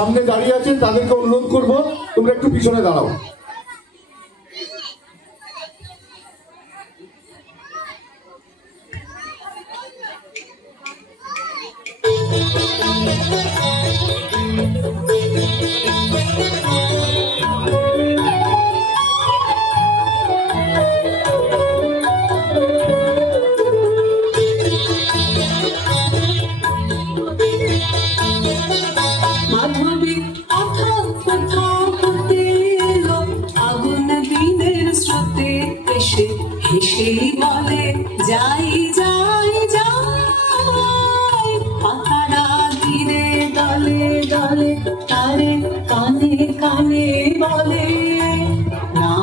সামনে দাঁড়িয়ে আছেন তাদেরকে অনুরোধ করব তোমরা একটু পিছনে দাঁড়াও। হেসে বলে যাই যাই যাই, পাতারা ধীরে দলে দলে তারে কানে কানে বলে না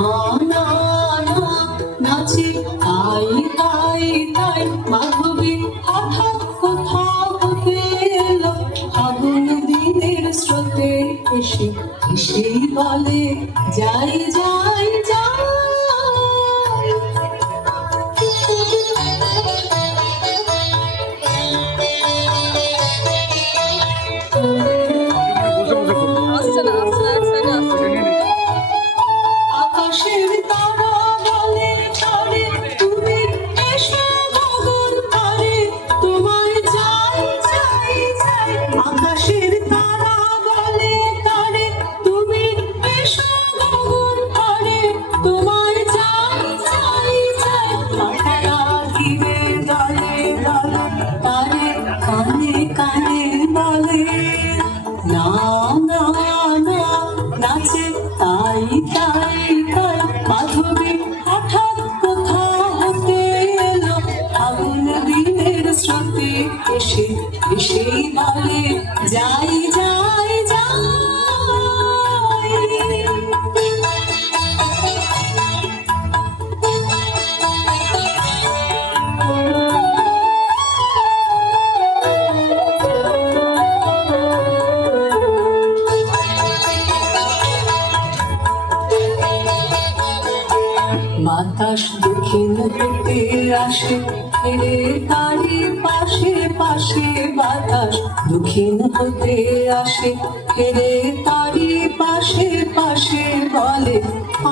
না না, নাচে তাই তাই তাই। মাধবী হঠাৎ কোথাও হতে এলো, ফাগুন দিনের স্রোতে এসে হেসেই বলে যাই যাই যাই। আকাশের তারা বলে তারে তুমি এসো গগন তারে, তোমায় চাই চাই চাই। আকাশের তারা বলে তারে তুমি এসো গগন তারে, তোমায় চাই চাই চাই। পাতারা ধীরে দলে দলে তারে কানে কানে বলে না না না, নাচে তাই তাই তাই। মাধবী হঠাৎ কোথাও হতে এলো, ফাগুন দিনের স্রোতে এসে এসেই বলে যাই যাই যাই। বাতাস দক্ষিণ হতে আসে ফিরে তারি পাশে পাশে, বাতাস দক্ষিণ হতে আসে ফিরে তারি পাশে পাশে বলে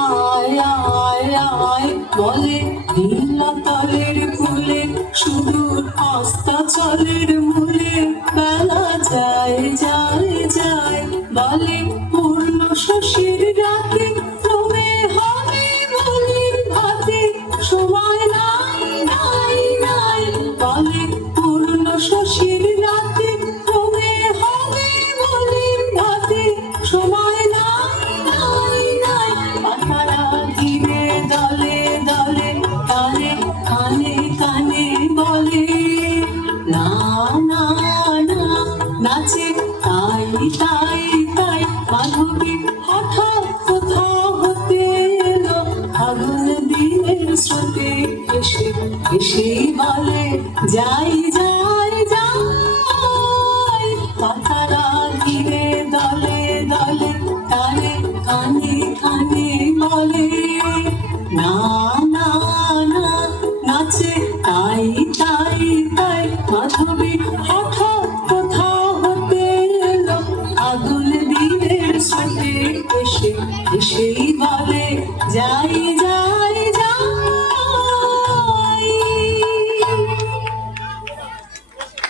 আয় আয় আয়। বলে নীলতলের ফুলে সুদূর অস্তাচলের মূলে বেলা যায় যায় যায়। বলে পূর্ণ শশীর রাতে তুমি হবে বলির ভাতে, সময় নাই নাই নাই। বলে পূর্ণ শশীর রাতে তুমি হবে বলির ভাতে, সময় নাই নাই নাই। পাতারা ধীরে দলে দলে তারে কানে কানে বলে না না না, নাচে তাই তাই তাই। মাধবী হঠাৎ কোথাও হতে এলো, ফাগুন দিনের স্রোতে এসে এসেই বলে যাই যাই।